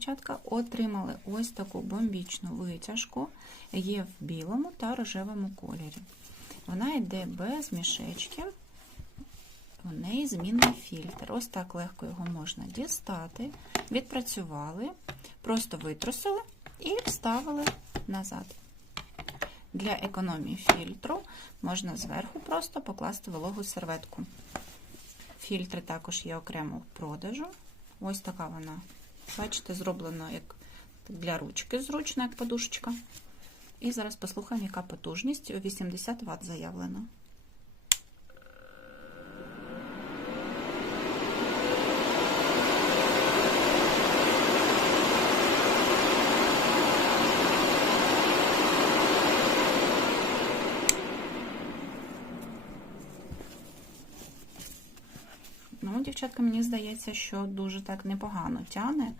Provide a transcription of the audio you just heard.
дівчатка, отримали ось таку бомбічну витяжку. Є в білому та рожевому кольорі. Вона йде без мішечків. У неї змінний фільтр. Ось так легко його можна дістати. Відпрацювали, просто витрусили і вставили назад. Для економії фільтру можна зверху просто покласти вологу серветку. Фільтри також є окремо в продажу. Ось така вона. Бачите, зроблена як для ручки, зручно, як подушечка. І зараз послухаємо, яка потужність. 80 Вт заявлено. Ну, дівчатка, мені здається, що дуже так непогано тяне.